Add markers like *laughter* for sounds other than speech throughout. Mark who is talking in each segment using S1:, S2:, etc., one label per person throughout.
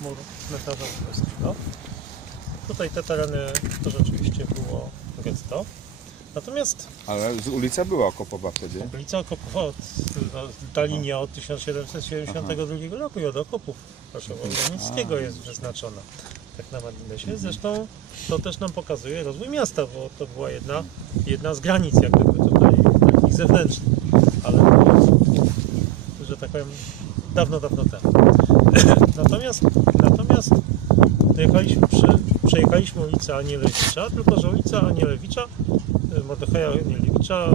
S1: mur cmentarza żydowskiego. Tutaj te tereny to rzeczywiście było getto. Natomiast
S2: Ale ulica była okopowa wtedy.
S1: Okolica okopów, od, no, ta linia od 1772 roku i od okopów Warszawa Górnickiego jest wyznaczona tak na marginesie. Zresztą to też nam pokazuje rozwój miasta, bo to była jedna, jedna z granic jak gdyby tutaj takich zewnętrznych, ale że tak powiem dawno, dawno temu. *clears throat* natomiast, natomiast dojechaliśmy, przy, przejechaliśmy ulicę Anielewicza, tylko że ulica Anielewicza, y, Mordechaja Anielewicza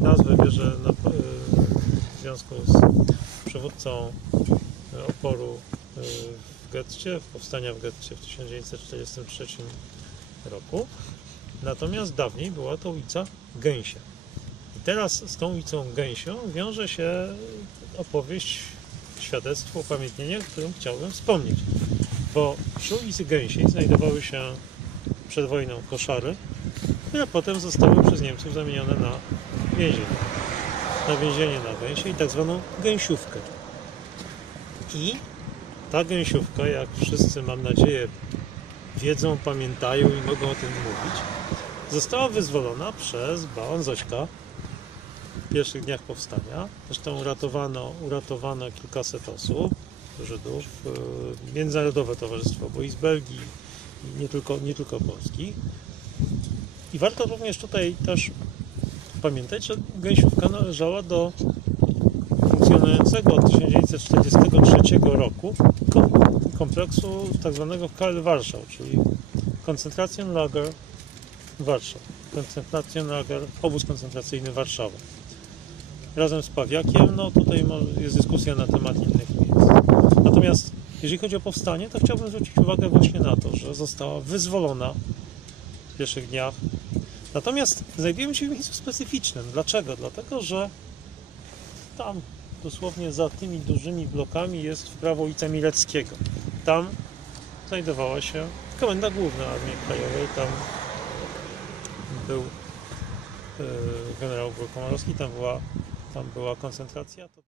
S1: nazwę bierze na, y, w związku z przywódcą oporu y, w getcie, powstania w getcie w 1943 roku. Natomiast dawniej była to ulica Gęsia. I teraz z tą ulicą Gęsią wiąże się opowieść, świadectwo, upamiętnienie, o którym chciałbym wspomnieć. Bo przy ulicy Gęsiej znajdowały się przed wojną koszary, które potem zostały przez Niemców zamienione na więzienie. Na więzienie na gęsie i tak zwaną gęsiówkę. I ta gęsiówka, jak wszyscy mam nadzieję wiedzą, pamiętają i mogą o tym mówić, została wyzwolona przez baron Zośka pierwszych dniach powstania. Zresztą uratowano, uratowano kilkaset osób, Żydów, y, Międzynarodowe Towarzystwo, bo i z Belgii, nie tylko, nie tylko polskich. I warto również tutaj też pamiętać, że gęsiówka należała do funkcjonującego od 1943 roku kom- kompleksu tzw. KL Warszał, czyli Koncentracjonlager Warszał. Koncentracjonlager, obóz koncentracyjny Warszawa. Razem z Pawiakiem, no tutaj jest dyskusja na temat innych miejsc. Natomiast jeżeli chodzi o powstanie, to chciałbym zwrócić uwagę właśnie na to, że została wyzwolona w pierwszych dniach Natomiast znajdujemy się w miejscu specyficznym. Dlaczego? Dlatego, że tam dosłownie za tymi dużymi blokami jest w prawo ulica Mileckiego. Tam znajdowała się Komenda Główna Armii Krajowej, tam był e, generał Komorowski, tam była, tam była koncentracja.